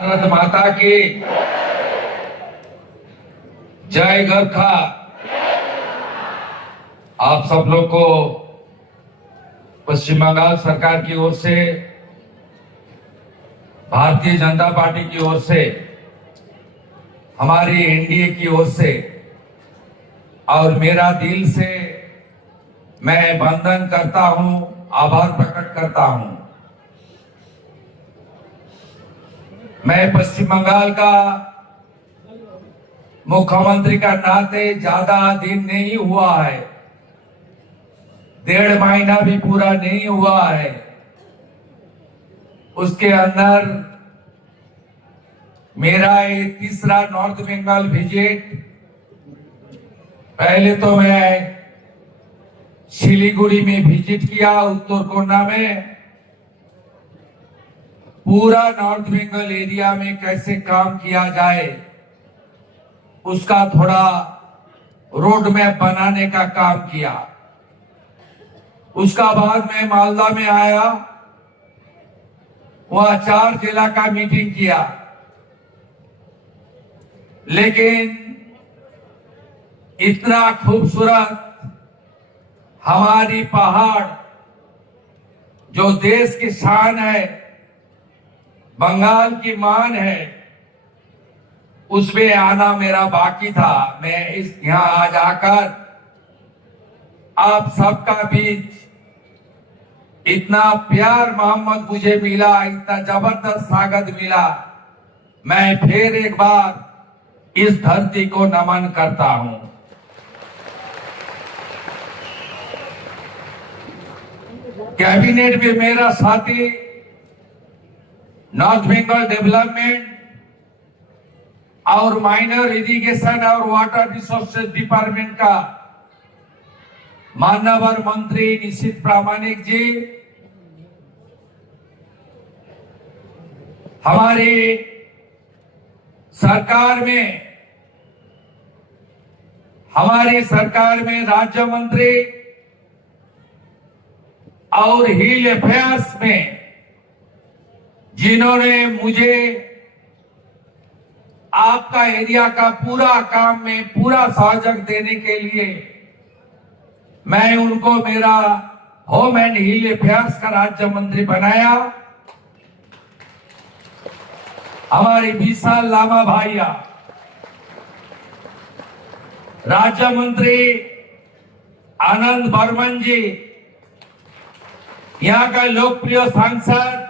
भारत माता की जय गोरखा। आप सब लोग को पश्चिम बंगाल सरकार की ओर से, भारतीय जनता पार्टी की ओर से, हमारी एनडीए की ओर से और मेरा दिल से मैं वंदन करता हूं, आभार प्रकट करता हूं। मैं पश्चिम बंगाल का मुख्यमंत्री का नाते ज्यादा दिन नहीं हुआ है, 1.5 महीना भी पूरा नहीं हुआ है। उसके अंदर मेरा ये तीसरा नॉर्थ बंगाल विजिट। पहले तो मैं सिलीगुड़ी में विजिट किया, उत्तर कोंडा में। पूरा नॉर्थ बंगाल एरिया में कैसे काम किया जाए उसका थोड़ा रोड मैप बनाने का काम किया। उसका बाद मैं मालदा में आया, वहां 4 जिला का मीटिंग किया। लेकिन इतना खूबसूरत हमारी पहाड़ जो देश की शान है, बंगाल की मान है, उसमें आना मेरा बाकी था। मैं यहाँ आज आकर आप सबका बीच इतना प्यार मोहम्मद मुझे मिला, इतना जबरदस्त स्वागत मिला। मैं फिर एक बार इस धरती को नमन करता हूं। कैबिनेट में मेरा साथी नॉर्थ बंगाल डेवलपमेंट और माइनर इरिगेशन और वाटर रिसोर्सेज डिपार्टमेंट का माननीय मंत्री निशित प्रामाणिक जी, हमारी सरकार में राज्य मंत्री और हिल अफेयर्स में जिन्होंने मुझे आपका एरिया का पूरा काम में पूरा सहयोग देने के लिए, मैं उनको मेरा होम एंड हिल अफेयर्स का राज्य मंत्री बनाया। हमारे विशाल लामा भाइया राज्य मंत्री, आनंद बर्मन जी यहाँ का लोकप्रिय सांसद,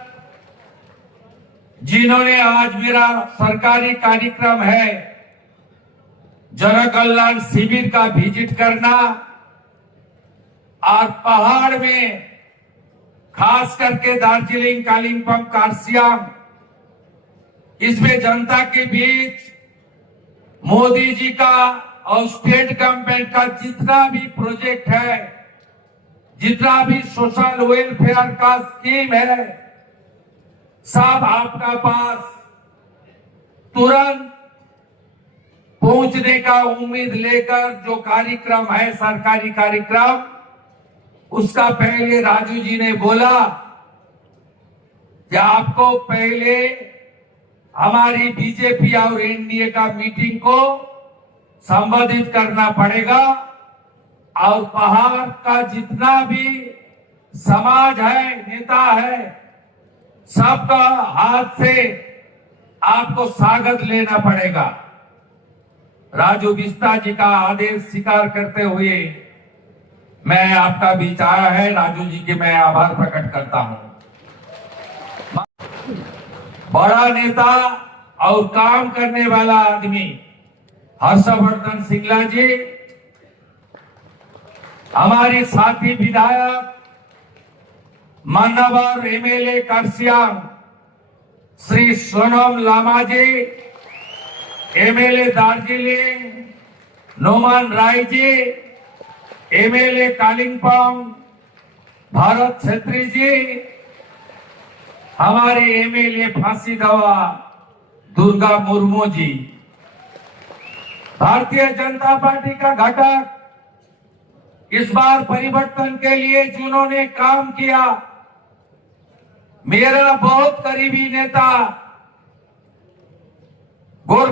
जिन्होंने आज मेरा सरकारी कार्यक्रम है जन कल्याण शिविर का विजिट करना और पहाड़ में खास करके दार्जिलिंग, कालिम्पोंग, कार्सियंग, इसमें जनता के बीच मोदी जी का और स्टेट गवर्नमेंट का जितना भी प्रोजेक्ट है, जितना भी सोशल वेलफेयर का स्कीम है, सब आपका पास तुरंत पहुंचने का उम्मीद लेकर जो कार्यक्रम है, सरकारी कार्यक्रम, उसका पहले राजू जी ने बोला कि आपको पहले हमारी बीजेपी और एनडीए का मीटिंग को संबोधित करना पड़ेगा और पहाड़ का जितना भी समाज है, नेता है, सबका हाथ से आपको स्वागत लेना पड़ेगा। राजू बिस्ता जी का आदेश स्वीकार करते हुए मैं आपका बीच आया है। राजू जी के मैं आभार प्रकट करता हूं। बड़ा नेता और काम करने वाला आदमी हर्षवर्धन सिंगला जी, हमारे साथी विधायक मान्यवर एमएलए कार्सियंग श्री सोनम लामा जी, एमएलए दार्जिलिंग नोमान राय जी, एमएलए कालिम्पोंग भारत छेत्री जी, हमारे एमएलए फांसीदवा दुर्गा मुर्मू जी, भारतीय जनता पार्टी का घटक इस बार परिवर्तन के लिए जिन्होंने काम किया, मेरा बहुत करीबी नेता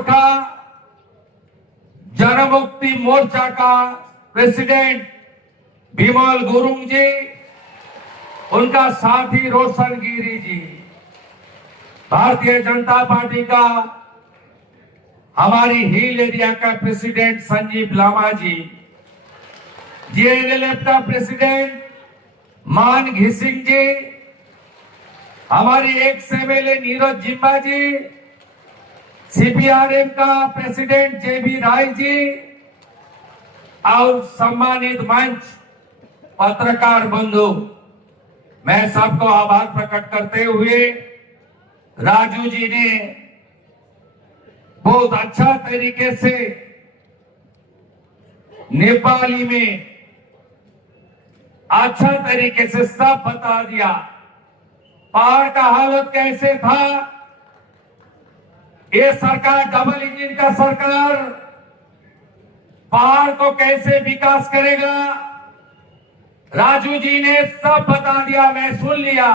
गोरखा जनमुक्ति मोर्चा का प्रेसिडेंट बिमल गुरुंग जी, उनका साथी रोशन गिरी जी, भारतीय जनता पार्टी का हमारी हिल एरिया का प्रेसिडेंट संजीव लामा जी, जेएनएलएफ का प्रेसिडेंट मान घिसिंग जी, हमारी एक्स एमएलए नीरज जिम्बा जी, सीपीआरएम का प्रेसिडेंट जेबी राय जी और सम्मानित मंच पत्रकार बंधु, मैं सबको आभार प्रकट करते हुए राजू जी ने बहुत अच्छा तरीके से नेपाली में अच्छा तरीके से सब बता दिया। पहाड़ का हालत कैसे था, ये सरकार डबल इंजन का सरकार पहाड़ को कैसे विकास करेगा, राजू जी ने सब बता दिया, मैं सुन लिया।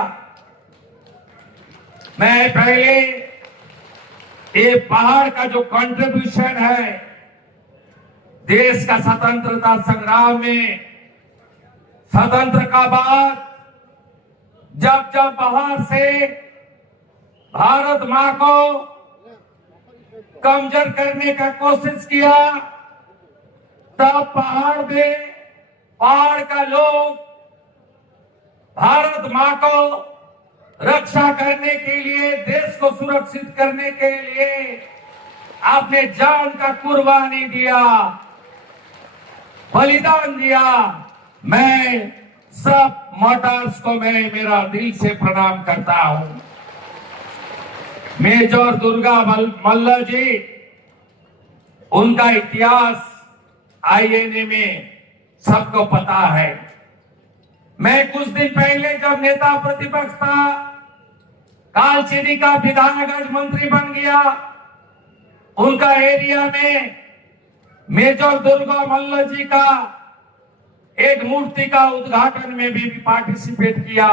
मैं पहले ये पहाड़ का जो कंट्रीब्यूशन है देश का स्वतंत्रता संग्राम में, स्वतंत्र का बाद जब जब बाहर से भारत मां को कमजोर करने का कोशिश किया, तब पहाड़ का लोग भारत मां को रक्षा करने के लिए, देश को सुरक्षित करने के लिए आपने जान का कुर्बानी दिया, बलिदान दिया। मैं सब मार्टर्स को मैं मेरा दिल से प्रणाम करता हूं। मेजर दुर्गा मल्ल जी, उनका इतिहास आईएनए में सबको पता है। मैं कुछ दिन पहले जब नेता प्रतिपक्ष था, कालचिनी का विधानगंज मंत्री बन गया, उनका एरिया में मेजर दुर्गा मल्ल जी का एक मूर्ति का उद्घाटन में भी पार्टिसिपेट किया।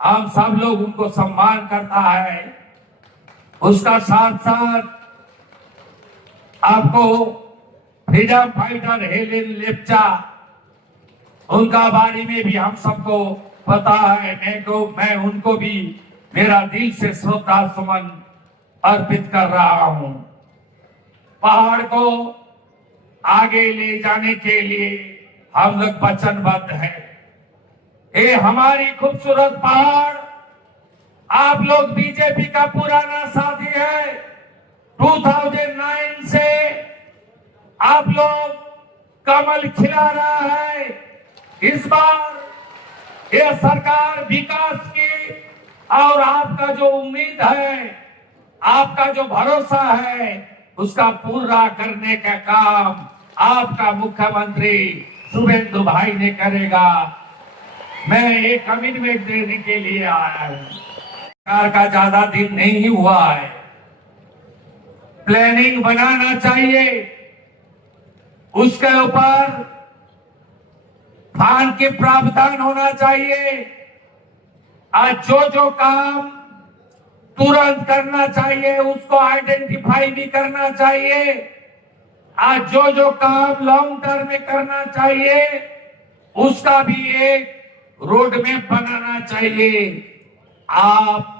हम सब लोग उनको सम्मान करता है। उसका साथ साथ आपको फ्रीडम फाइटर हेलेन लेप्चा, उनका बारे में भी हम सबको पता है। मैं उनको भी मेरा दिल से श्रद्धा सुमन अर्पित कर रहा हूं। पहाड़ को आगे ले जाने के लिए हम लोग वचनबद्ध हैं। ये हमारी खूबसूरत पहाड़, आप लोग बीजेपी का पुराना साथी है। 2009 से आप लोग कमल खिला रहा है। इस बार ये सरकार विकास की और आपका जो उम्मीद है, आपका जो भरोसा है, उसका पूरा करने का काम आपका मुख्यमंत्री शुभेंदु भाई ने करेगा। मैं एक कमिटमेंट देने के लिए आया हूं। सरकार का ज्यादा दिन नहीं हुआ है, प्लानिंग बनाना चाहिए, उसके ऊपर फंड के प्रावधान होना चाहिए। आज जो काम तुरंत करना चाहिए उसको आइडेंटिफाई भी करना चाहिए। आज जो काम लॉन्ग टर्म में करना चाहिए उसका भी एक रोड मैप बनाना चाहिए। आप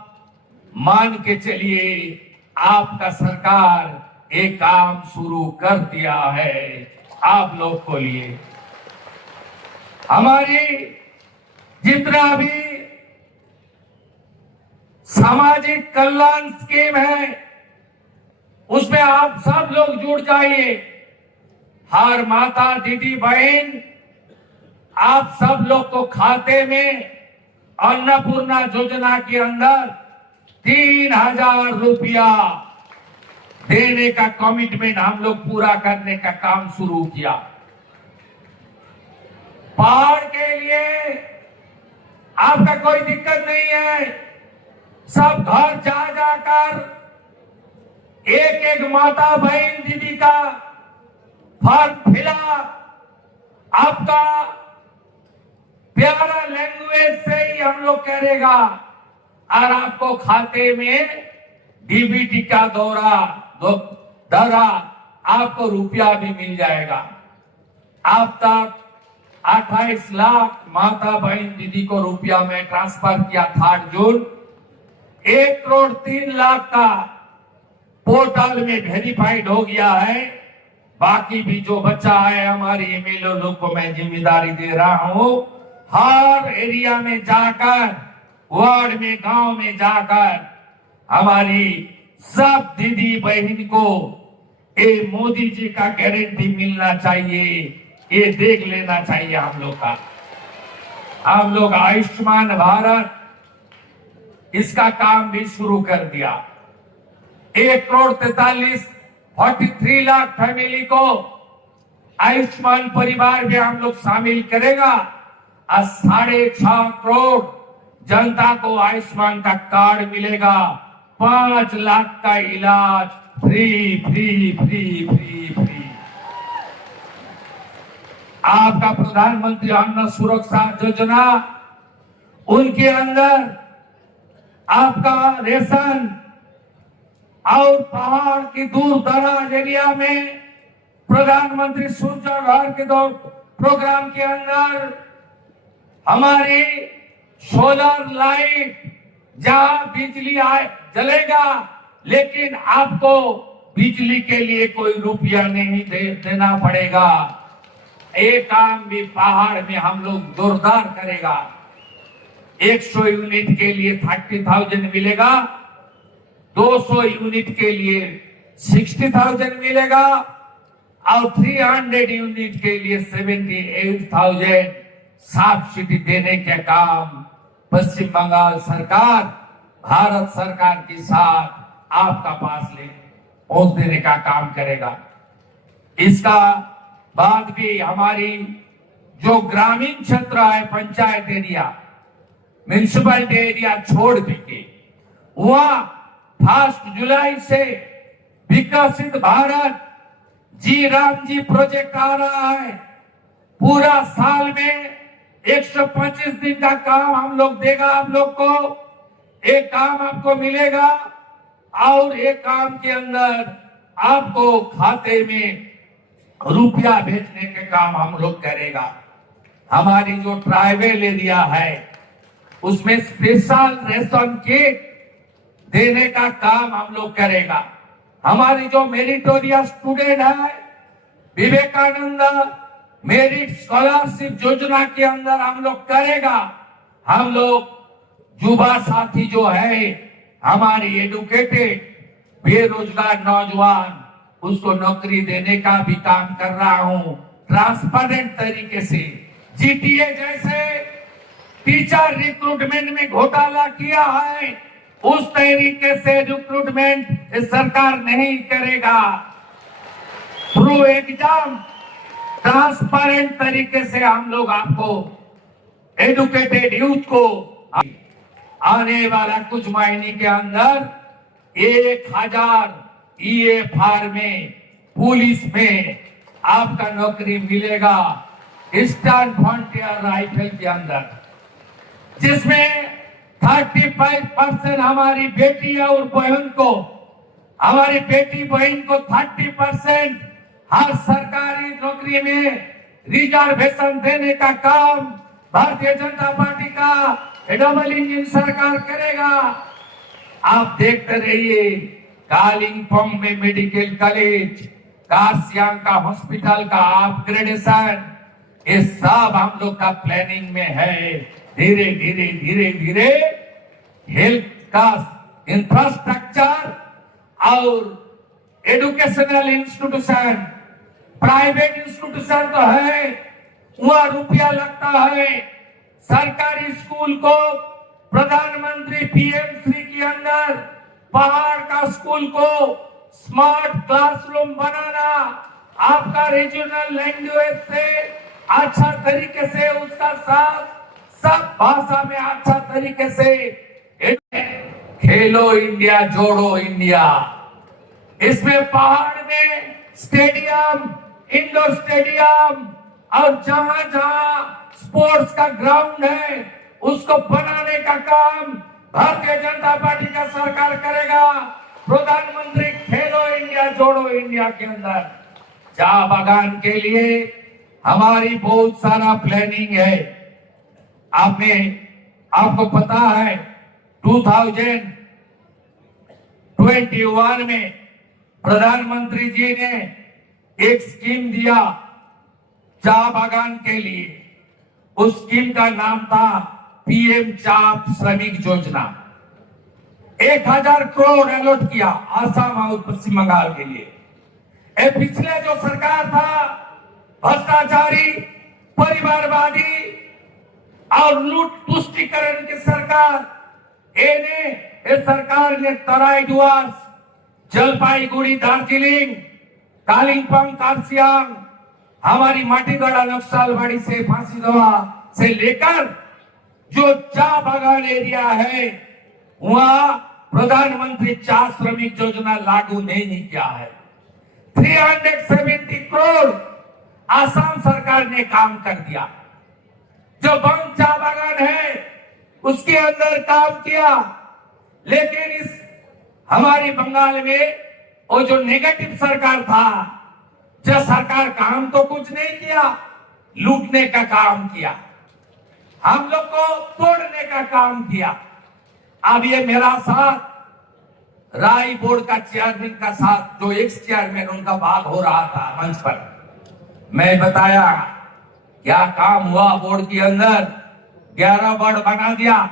मान के चलिए, आपका सरकार एक काम शुरू कर दिया है आप लोग को लिए। हमारी जितना भी सामाजिक कल्याण स्कीम है उसमें आप सब लोग जुड़ जाइए। हर माता दीदी बहन, आप सब लोग को खाते में अन्नपूर्णा योजना के अंदर 3000 रुपया देने का कमिटमेंट हम लोग पूरा करने का काम शुरू किया। पहाड़ के लिए आपका कोई दिक्कत नहीं है। सब घर जा जाकर एक एक माता बहन दीदी का फॉर्म फिला, आपका प्यारा लैंग्वेज से ही हम लोग करेगा और आपको खाते में डीबीटी का दरा आपको रुपया भी मिल जाएगा। अब तक 28 लाख माता बहन दीदी को रुपया में ट्रांसफर किया 3 जून। 1 करोड़ 3 लाख का पोर्टल में वेरीफाइड हो गया है। बाकी भी जो बचा है हमारी एमएलए लोग को मैं जिम्मेदारी दे रहा हूं, हर एरिया में जाकर, वार्ड में, गांव में जाकर हमारी सब दीदी बहन को ये मोदी जी का गारंटी मिलना चाहिए, ये देख लेना चाहिए हम लोग का। हम लोग आयुष्मान भारत इसका काम भी शुरू कर दिया। 1 करोड़ 43 लाख फैमिली को आयुष्मान परिवार में हम लोग शामिल करेगा और 6.5 करोड़ जनता को आयुष्मान का कार्ड मिलेगा। 5 लाख का इलाज free free free free free. आपका प्रधानमंत्री अन्न सुरक्षा योजना, उनके अंदर आपका रेशन और पहाड़ की दूर दराज एरिया में प्रधानमंत्री सूर्य घर के दौर प्रोग्राम के अंदर हमारी सोलर लाइट, जहां बिजली आए जलेगा, लेकिन आपको बिजली के लिए कोई रुपया नहीं देना पड़ेगा। ये काम भी पहाड़ में हम लोग जोरदार करेगा। 100 यूनिट के लिए 30,000 मिलेगा, 200 यूनिट के लिए 60,000 मिलेगा और 300 यूनिट के लिए 78,000 सब्सिडी देने के काम पश्चिम बंगाल सरकार भारत सरकार के साथ आपका पास ले पहुंच देने का काम करेगा। इसका बाद भी हमारी जो ग्रामीण क्षेत्र है, पंचायत एरिया, म्यूनिसिपैलिटी एरिया छोड़ के वहां 1 जुलाई से विकसित भारत जी राम जी प्रोजेक्ट आ रहा है। पूरा साल में 125 दिन का काम हम लोग देगा आप लोग को। एक काम आपको मिलेगा और एक काम के अंदर आपको खाते में रुपया भेजने के काम हम लोग करेगा। हमारी जो ट्राइबल एरिया है उसमें स्पेशल रेशन किट देने का काम हम लोग करेगा। हमारी जो मेरिटोरियस स्टूडेंट है, विवेकानंद मेरिट स्कॉलरशिप योजना के अंदर हम लोग करेगा। हम लोग युवा साथी जो है हमारी एडुकेटेड बेरोजगार नौजवान, उसको नौकरी देने का भी काम कर रहा हूं ट्रांसपेरेंट तरीके से। जीटीए जैसे टीचर रिक्रूटमेंट में घोटाला किया है, उस तरीके से रिक्रूटमेंट सरकार नहीं करेगा। थ्रू एग्जाम ट्रांसपेरेंट तरीके से हम लोग आपको एडुकेटेड यूथ को आने वाला कुछ महीने के अंदर 1000 EFR में, पुलिस में आपका नौकरी मिलेगा। ईस्टर्न फ्रंटियर राइफल के अंदर, जिसमें 35% हमारी बेटी और बहन को, हमारी बेटी बहन को 30% हर सरकारी नौकरी में रिजर्वेशन देने का काम भारतीय जनता पार्टी का डबल इंजन सरकार करेगा। आप देखते रहिए, कालिम्पोंग में मेडिकल कॉलेज, कासियांग का हॉस्पिटल का अपग्रेडेशन, ये सब हम लोग का प्लानिंग में है। धीरे धीरे धीरे धीरे हेल्थ का इंफ्रास्ट्रक्चर और एजुकेशनल इंस्टीट्यूशन, प्राइवेट इंस्टीट्यूशन तो है, वहां रुपया लगता है। सरकारी स्कूल को प्रधानमंत्री पीएम श्री के अंदर पहाड़ का स्कूल को स्मार्ट क्लासरूम बनाना, आपका रीजनल लैंग्वेज से अच्छा तरीके से उसका साथ सब भाषा में अच्छा तरीके से। खेलो इंडिया जोड़ो इंडिया, इसमें पहाड़ में स्टेडियम, इंडोर स्टेडियम और जहां जहां स्पोर्ट्स का ग्राउंड है उसको बनाने का काम भारतीय जनता पार्टी का सरकार करेगा। प्रधानमंत्री खेलो इंडिया है जोड़ो इंडिया के अंदर। चाय बागान के लिए हमारी बहुत सारा प्लानिंग है। आपको पता है 2021 में प्रधानमंत्री जी ने एक स्कीम दिया चाय बागान के लिए। उस स्कीम का नाम था पीएम चाप श्रमिक योजना। 1000 करोड़ अलॉट किया आसाम और पश्चिम बंगाल के लिए। पिछले जो सरकार था भ्रष्टाचारी, परिवारवादी और लूट तुष्टिकरण की सरकार, ये सरकार ने तराई डुवर्स, जलपाईगुड़ी, दार्जिलिंग, कालिम्पोंग, कार्सियांग, हमारी माटीगढ़ा, नक्सलबाड़ी से फांसीदवा से लेकर जो चाय बागान एरिया है वहां प्रधानमंत्री चाय श्रमिक योजना लागू नहीं किया है। 370 करोड़ आसाम सरकार ने काम कर दिया। जो बंद चाय बागान है उसके अंदर काम किया, लेकिन इस हमारी बंगाल में वो जो नेगेटिव सरकार था, जो सरकार काम तो कुछ नहीं किया, लूटने का काम किया, हम लोग को तोड़ने का काम किया। अब ये मेरा साथ राय बोर्ड का चेयरमैन का साथ जो एक्स चेयरमैन उनका बात हो रहा था मंच पर, मैं बताया क्या काम हुआ बोर्ड के अंदर। 11 वार्ड बना दिया।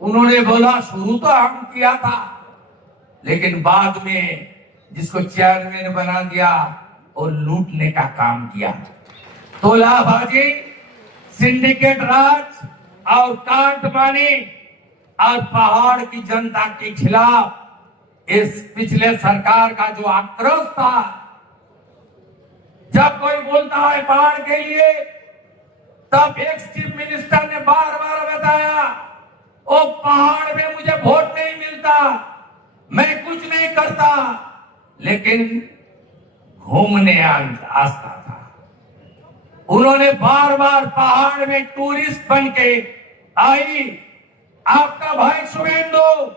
उन्होंने बोला शुरू तो हम किया था, लेकिन बाद में जिसको चेयरमैन बना दिया और लूटने का काम किया। तोलाबाजी, सिंडिकेट राज और कांटमानी और पहाड़ की जनता के खिलाफ इस पिछले सरकार का जो आक्रोश था। जब कोई बोलता है पहाड़ के लिए, तब एक्स चीफ मिनिस्टर ने बार बार बताया ओ पहाड़ में मुझे वोट नहीं मिलता, मैं कुछ नहीं करता, लेकिन घूमने आता था। उन्होंने बार बार पहाड़ में टूरिस्ट बन के आई। आपका भाई शुभेंदु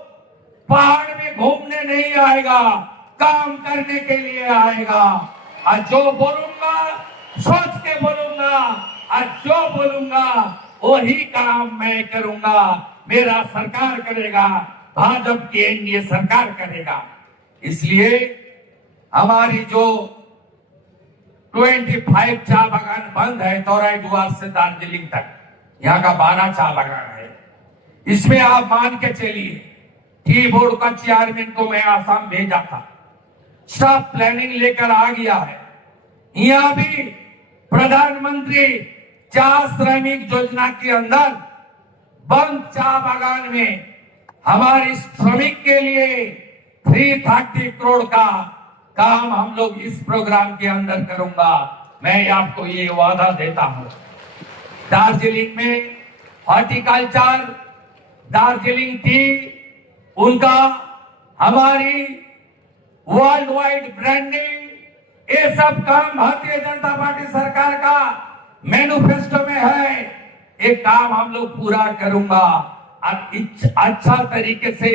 पहाड़ में घूमने नहीं आएगा, काम करने के लिए आएगा। और जो बोलूंगा सोच के बोलूंगा, और जो बोलूंगा वही काम मैं करूंगा। मेरा सरकार करेगा, भाजपा की एनडीए सरकार करेगा। इसलिए हमारी जो 25 चाय बागान बंद है तराई डुवर्स से दार्जिलिंग तक, यहाँ का 12 चाय बागान है। इसमें आप मान के चलिए टी बोर्ड का चेयरमैन को मैं आसाम भेजा था, सब प्लानिंग लेकर आ गया है। यहाँ भी प्रधानमंत्री चाय श्रमिक योजना के अंदर बंद चाय बागान में हमारे श्रमिक के लिए 330 करोड़ का काम हम लोग इस प्रोग्राम के अंदर करूंगा। मैं आपको ये वादा देता हूं। दार्जिलिंग में हॉर्टिकल्चर, दार्जिलिंग टी, उनका हमारी वर्ल्ड वाइड ब्रांडिंग, ये सब काम भारतीय जनता पार्टी सरकार का मैनिफेस्टो में है। ये काम हम लोग पूरा करूंगा। और अच्छा तरीके से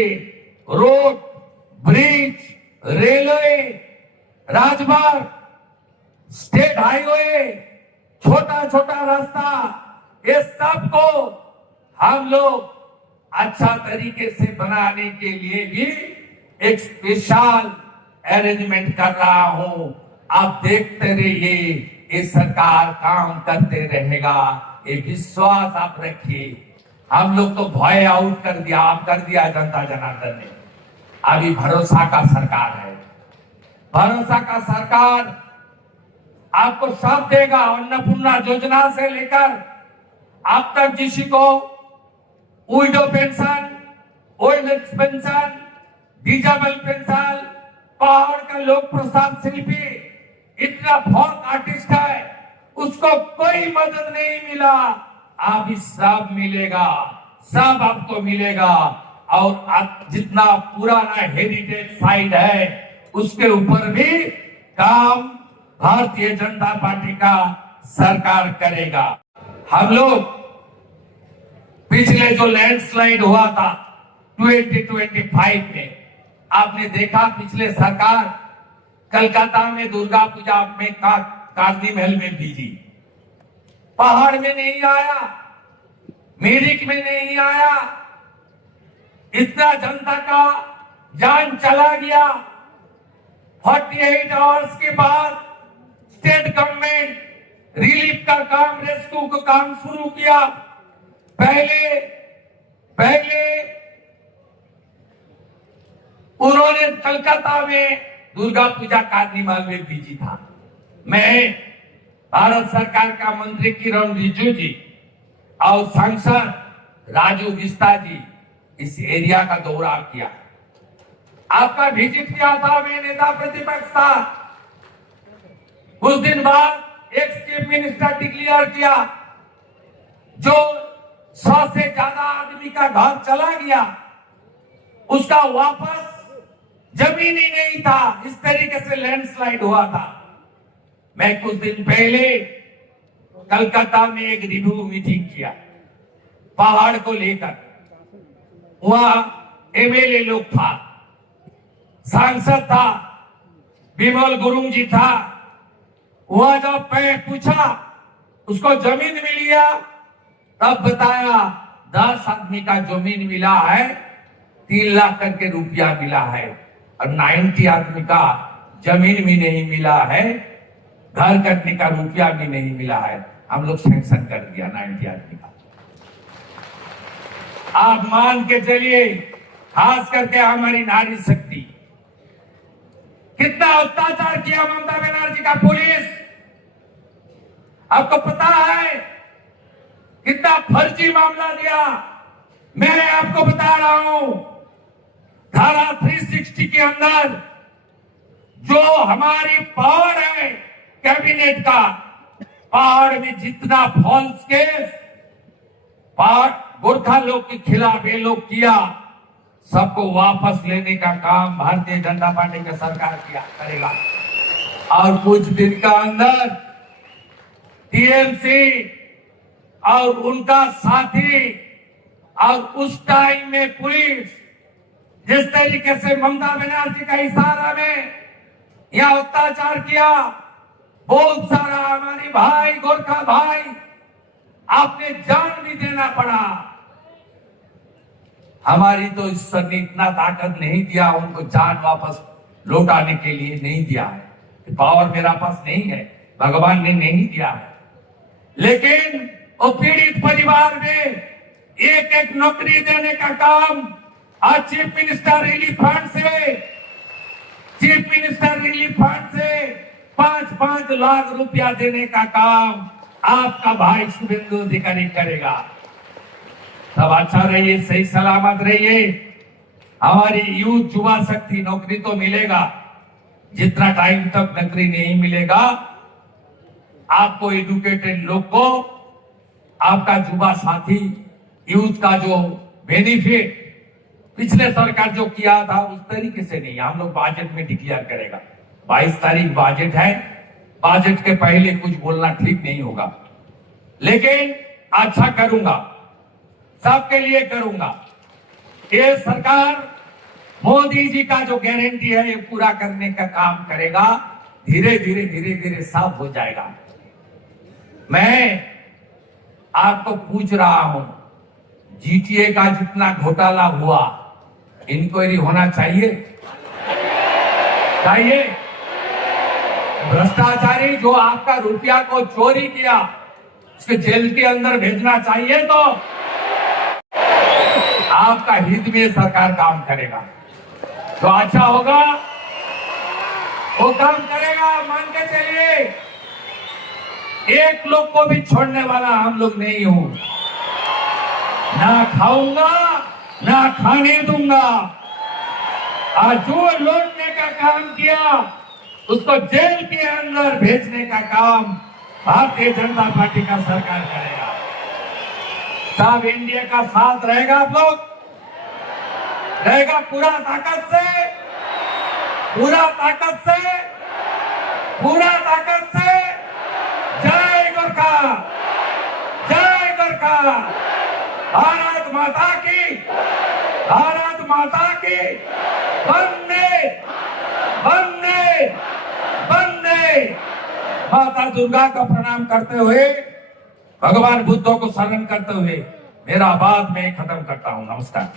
रोड, ब्रिज, रेलवे, राजमार्ग, स्टेट हाईवे, छोटा छोटा रास्ता, ये सब को हम लोग अच्छा तरीके से बनाने के लिए भी एक स्पेशल अरेंजमेंट कर रहा हूं। आप देखते रहिए, ये सरकार काम करते रहेगा, ये विश्वास आप रखिए। हम लोग तो भय आउट कर दिया, आप कर दिया जनता जनार्दन ने। अभी भरोसा का सरकार है। भरोसा का सरकार आपको सब देगा। अन्नपूर्णा योजना से लेकर अब तक किसी को window pension, old age pension, disable pension, पहाड़ का लोक प्रसाद शिल्पी, इतना बहुत आर्टिस्ट है, उसको कोई मदद नहीं मिला। अभी सब मिलेगा, सब आपको मिलेगा। और जितना पुराना हेरिटेज साइट है उसके ऊपर भी काम भारतीय जनता पार्टी का सरकार करेगा। हम लोग पिछले जो लैंडस्लाइड हुआ था 2025 में, आपने देखा पिछले सरकार कलकत्ता में दुर्गा पूजा में कार्निवल में बिजी, पहाड़ में नहीं आया, मिरिक में नहीं आया। इतना जनता का जान चला गया। 48 आवर्स के बाद स्टेट गवर्नमेंट रिलीफ का काम, रेस्क्यू का काम शुरू किया। पहले उन्होंने कलकत्ता में दुर्गा पूजा कार्निवल में बिजी था। मैं भारत सरकार का मंत्री किरण रिजिजू जी और सांसद राजू बिस्ता जी इस एरिया का दौरा किया। आपका विजिट किया था, मैं नेता प्रतिपक्ष था। कुछ दिन बाद एक चीफ मिनिस्टर डिक्लेयर किया, जो 100 से ज्यादा आदमी का घर चला गया, उसका वापस जमीन ही नहीं था। इस तरीके से लैंडस्लाइड हुआ था। मैं कुछ दिन पहले कलकत्ता में एक रिव्यू मीटिंग किया पहाड़ को लेकर। वहां एमएलए लोग था, सांसद था, विमल गुरुंग जी था। वहां जब मैं पूछा उसको जमीन मिल गया, तब बताया 10 आदमी का जमीन मिला है, 3 लाख करके रुपया मिला है, और 90 आदमी का जमीन भी नहीं मिला है, घर करने का रुपया भी नहीं मिला है। हम लोग सैंक्शन कर दिया 90 आदमी का। आप मान के चलिए, खास करके हमारी नारी शक्ति, कितना अत्याचार किया ममता बनर्जी का पुलिस। आपको पता है कितना फर्जी मामला दिया। मैं आपको बता रहा हूं, धारा 360 के अंदर जो हमारी पावर है कैबिनेट का, पहाड़ में जितना फॉल्स केस गोरखा लोग के खिलाफ ये लोग किया, सबको वापस लेने का काम भारतीय जनता पार्टी की सरकार किया करेगा। और कुछ दिन का अंदर टीएमसी और उनका साथी और उस टाइम में पुलिस जिस तरीके से ममता बनर्जी का इशारा में यह अत्याचार किया, बहुत सारा हमारे भाई गोरखा भाई आपने जान भी देना पड़ा। हमारी तो इस सर ने इतना ताकत नहीं दिया, उनको जान वापस लौटाने के लिए नहीं दिया है। पावर मेरा पास नहीं है, भगवान ने नहीं दिया है। लेकिन वो पीड़ित परिवार में एक नौकरी देने का काम आज चीफ मिनिस्टर रिलीफ फंड से 5-5 लाख रुपया देने का काम आपका भाई शुभेंदु अधिकारी करेगा। सब अच्छा रहिए, सही सलामत रहिए। हमारी यूथ युवा शक्ति, नौकरी तो मिलेगा, जितना टाइम तक नौकरी नहीं मिलेगा आपको, एजुकेटेड लोग को, आपका युवा साथी यूथ का जो बेनिफिट पिछले सरकार जो किया था उस तरीके से नहीं, हम लोग बजट में डिक्लेयर करेगा। 22 तारीख बजट है, बजट के पहले कुछ बोलना ठीक नहीं होगा, लेकिन अच्छा करूंगा, सबके लिए करूंगा। ये सरकार मोदी जी का जो गारंटी है ये पूरा करने का काम करेगा। धीरे धीरे सब हो जाएगा। मैं आपको पूछ रहा हूं, जीटीए का जितना घोटाला हुआ, इंक्वायरी होना चाहिए? भ्रष्टाचारी जो आपका रुपया को चोरी किया उसके जेल के अंदर भेजना चाहिए। तो आपका हित में सरकार काम करेगा, जो अच्छा होगा वो काम करेगा। मान के चलिए, एक लोग को भी छोड़ने वाला हम लोग नहीं हूं, ना खाऊंगा ना खाने दूंगा। आज जो लौटने का काम किया उसको जेल के अंदर भेजने का काम भारतीय जनता पार्टी का सरकार करेगा। सब इंडिया का साथ रहेगा, आप लोग रहेगा पूरा ताकत से, पूरा ताकत से। जय गोरखा, जय गोरखा। भारत माता की वंदे माता दुर्गा का प्रणाम करते हुए, भगवान बुद्ध को शरण करते हुए मेरा बात मैं खत्म करता हूं। नमस्कार।